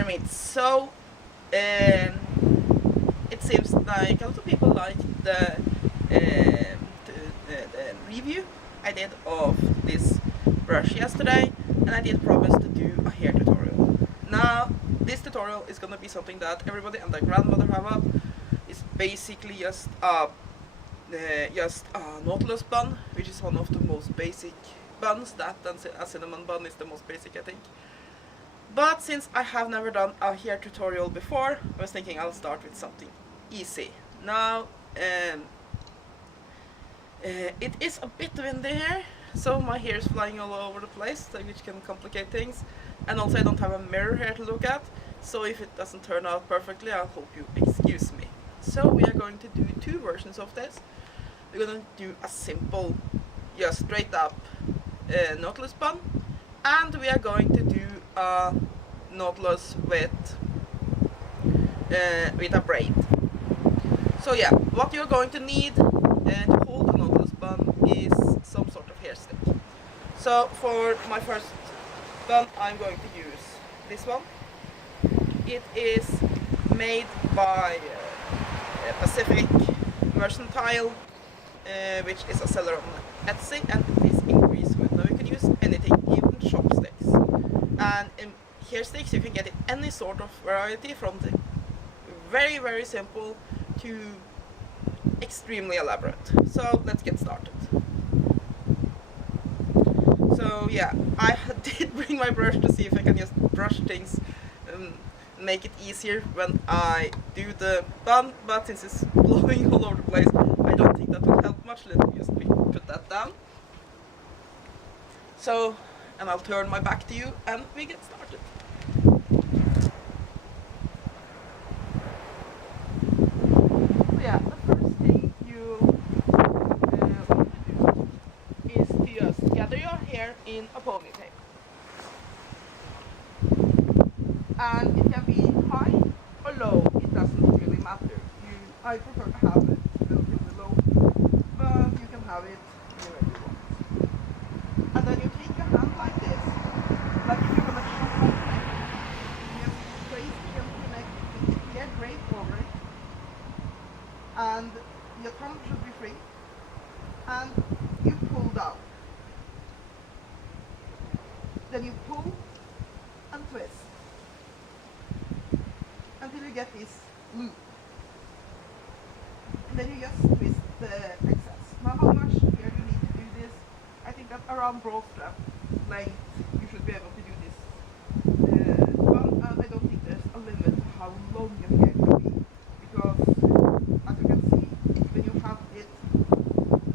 mermaid. So it seems like a lot of people like the review I did of this brush yesterday, and I did promise to do a hair tutorial. Now this tutorial is gonna be something that everybody and their grandmother have up. It's basically just a Nautilus bun, which is one of the most basic buns. That and a cinnamon bun is the most basic, I think. But since I have never done a hair tutorial before, I was thinking I'll start with something easy. Now it is a bit windy here, so my hair is flying all over the place, which can complicate things. And also I don't have a mirror here to look at, so if it doesn't turn out perfectly, I hope you excuse me. So we are going to do two versions of this. We're going to do a simple, just straight up Nautilus bun, and we are going to do a Nautilus with a braid. So yeah, what you're going to need to hold a Nautilus bun is some sort of hair stick. So for my first bun I'm going to use this one. It is made by Pacific Mercantile, which is a seller on Etsy, and it is in greasewood. Now you can use anything, even chopsticks. And in hair sticks you can get in any sort of variety, from the very, very simple to extremely elaborate. So let's get started. So yeah, I did bring my brush to see if I can just brush things and make it easier when I do the bun, but since it's blowing all over the place, I don't think that will help much. Let me just put that down. So, and I'll turn my back to you and we get started. So yeah, the first thing you want to do is to just gather your hair in a ponytail. And it can be high or low, it doesn't really matter. I prefer to have it relatively low, but you can have it anywhere you want. And then you take your hand like this, like if you're gonna chop off the neck. You place the hand to the neck with the hair draped over it, and your tongue should be free, and you pull down. Then you pull and twist until you get this loop. And then you just twist the excess. Now how much hair you need to do this? I think that around bra strap length you should be able to do this bun, and I don't think there's a limit to how long your hair can be, because as you can see, when you have it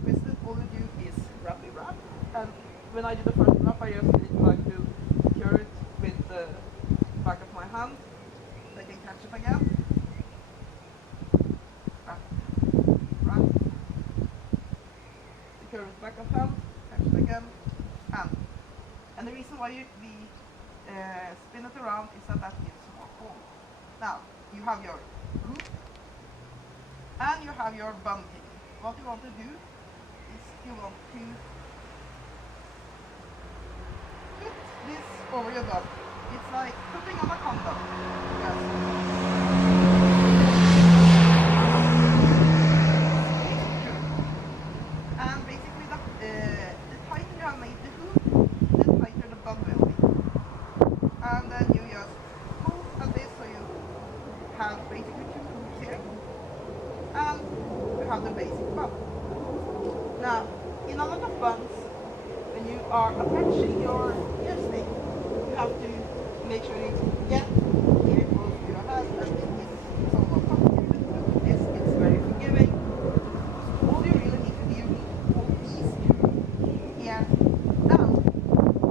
twisted, all you do is wrap, and when I do the first wrap I just like to secure it with the back of my hand. I can catch it again. Wrap. Secure it back of hand, catch it again, and the reason why we spin it around is that gives more hold. Now you have your loop and you have your bun pin. What you want to do is you want to put this over your bun. It's like putting on a condom. Yes. And basically the tighter you have made the hoop, the tighter the bun will be. And then you just pull at this, so you have basically two hoops here. And you have the basic bun. Now, in a lot of buns, when you are attaching your hair stick, you have to make sure you get here close to your hand, and it is somewhat complicated, but this is very forgiving. All you really need to do, you need to hold these two here down,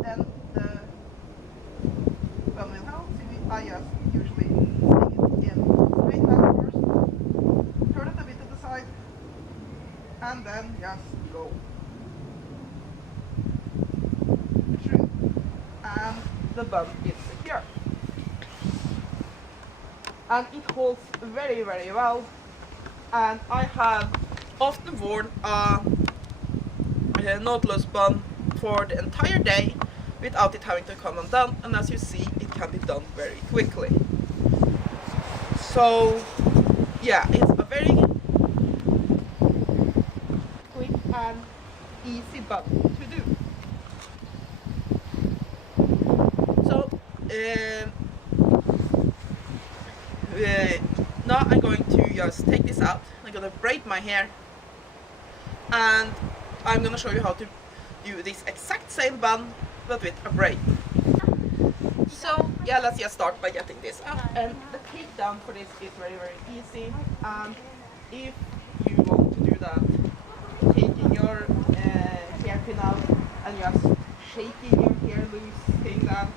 then the bun will help. So I just usually stick it in straight down first, turn it a bit to the side, and then just go through, and the bun is secure. And it holds very, very well, and I have often worn a Nautilus bun for the entire day without it having to come undone, and as you see, it can be done very quickly. So yeah, it's a very quick and easy bun to do. So now I'm going to just take this out. I'm going to braid my hair, and I'm going to show you how to do this exact same bun but with a braid. So yeah, let's just start by getting this out, and the takedown for this is very easy. And if you want to do that, taking your hairpin out and just shaking your hair loose, thing that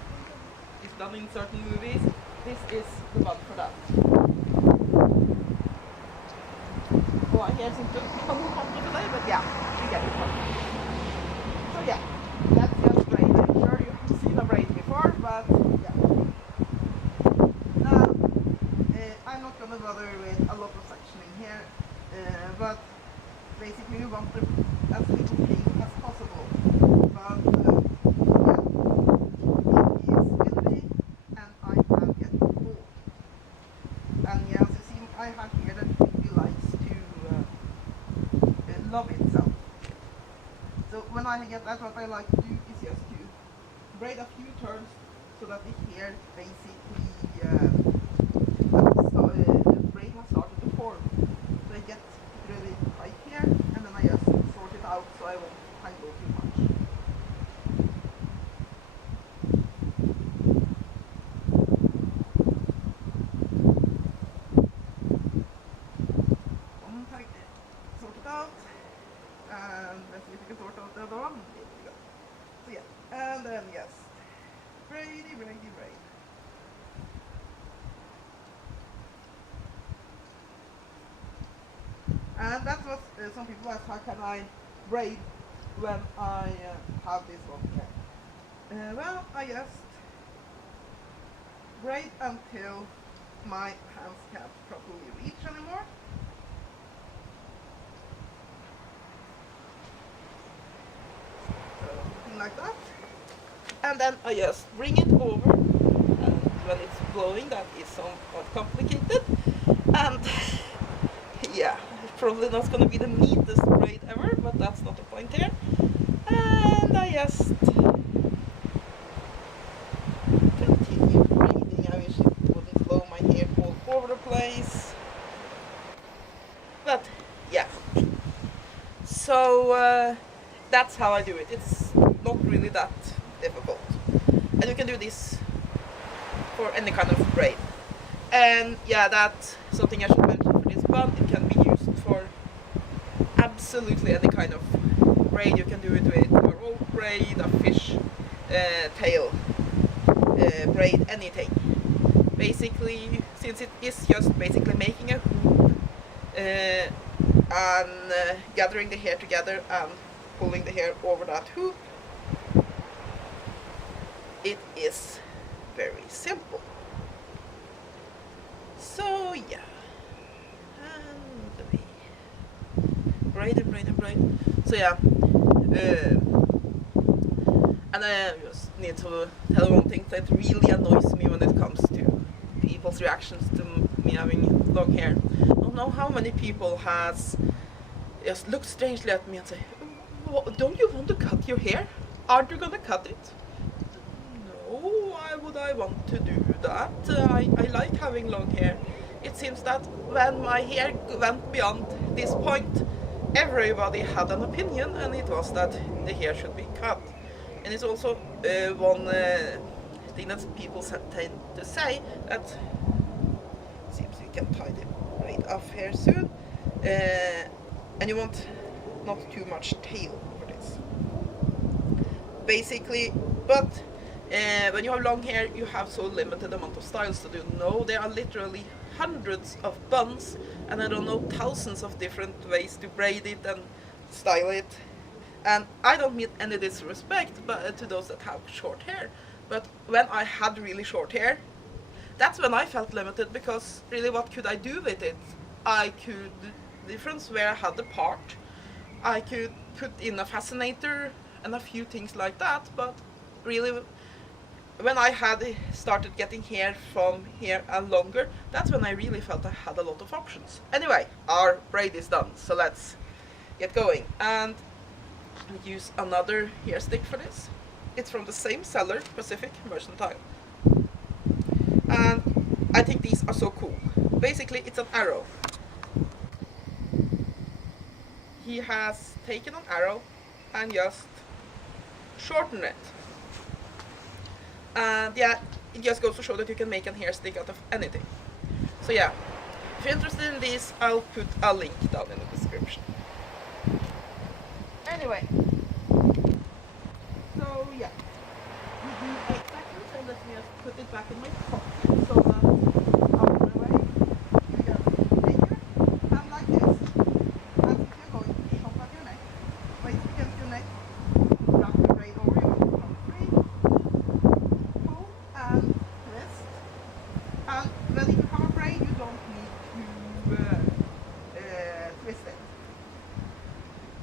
is done in certain movies, this is the bun for that. Oh, my hair seems to come on today, but yeah, you get it. So yeah, that's just braid. I'm sure you've seen a braid before, but yeah. Now, I'm not going to bother with a lot of sectioning here, but basically you want as little pain as possible. But yeah, it is windy and I can get cold. And yeah, as you see, I have here that it likes to love itself. So when I get that, what I like to do is just to braid a few turns so that the hair basically the braid has started to form. So I get really tight here, and then I just sort it out so I won't tangle too much. Sort it out, and let's see if we can sort out the other one. There we go. So yeah, and then yes, braidy. And that's what some people ask, how can I braid when I have this one here? Well, I just braid until my hands can't properly reach anymore. So, something like that. And then I just bring it over, and when it's blowing, that is somewhat complicated. And yeah, it's probably not going to be the neatest braid ever, but that's not the point here. And I just continue braiding. I wish it wouldn't blow my hair all over the place. But yeah, so that's how I do it. It's not really that difficult. And you can do this for any kind of braid. And yeah, that's something I should mention for this bun. It can be used for absolutely any kind of braid. You can do it with a rope braid, a fish tail braid, anything. Basically, since it is just basically making a hoop and gathering the hair together and pulling the hair over that hoop, it is very simple. So yeah, and we braid. So yeah, and I just need to tell one thing that really annoys me when it comes to people's reactions to me having long hair. I don't know how many people has just looked strangely at me and say, "Don't you want to cut your hair? Aren't you gonna cut it?" No, why would I want to do that? I like having long hair. It seems that when my hair went beyond this point, everybody had an opinion, and it was that the hair should be cut. And it's also one thing that people tend to say, that seems we can tie the braid off here soon, and you want not too much tail for this. Basically, but when you have long hair, you have so limited amount of styles to do. No, there are literally hundreds of buns, and I don't know, thousands of different ways to braid it and style it. And I don't mean any disrespect but to those that have short hair, but when I had really short hair, that's when I felt limited, because really what could I do with it? I could, difference where I had the part, I could put in a fascinator and a few things like that, but really, when I had started getting hair from here and longer, that's when I really felt I had a lot of options. Anyway, our braid is done, so let's get going. And I use another hair stick for this. It's from the same seller, Pacific Mercantile. And I think these are so cool. Basically, it's an arrow. He has taken an arrow and just shortened it. And yeah, it just goes to show that you can make a hair stick out of anything. So yeah, if you're interested in these, I'll put a link down in the description. Anyway, so yeah, you do 8 seconds, and let me just put it back in my pocket so that out of my way. You just take your hand like this, as if you're going to shove at your neck, weight against your neck, wrap the braid over you, come free, pull and twist. And when you have a braid, you don't need to twist it.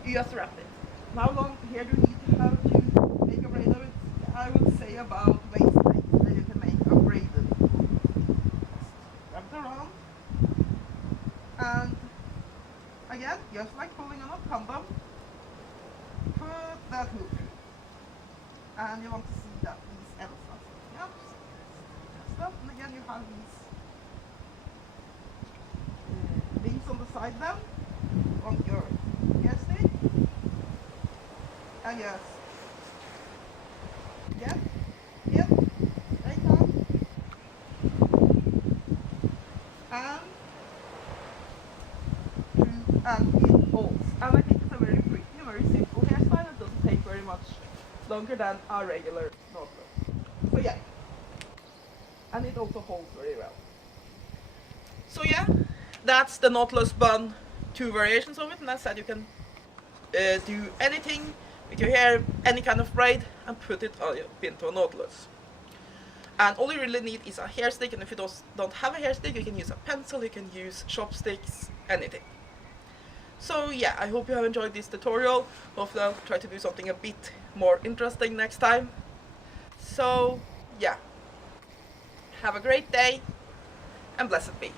You just wrap it. How long hair do you need to have to make a braid of it? I would say about waist length, then you can make a braided. Wrap it around. And again, just like pulling on a condom, put that hoop through. And you want to see that these ends are sticking up. Stuff. And again, you have these things on the side then, on your hair stick. And yes, get in, right now, and through and in holes. And I think it's a very pretty, very simple hairstyle. It doesn't take very much longer than a regular Nautilus. So yeah, and it also holds very well. So yeah, that's the Nautilus bun, 2 variations of it, and I said you can do anything with your hair, any kind of braid, and put it into a Nautilus. And all you really need is a hair stick, and if you don't have a hair stick, you can use a pencil, you can use chopsticks, anything. So yeah, I hope you have enjoyed this tutorial. Hopefully I'll try to do something a bit more interesting next time. So yeah, have a great day, and blessed be.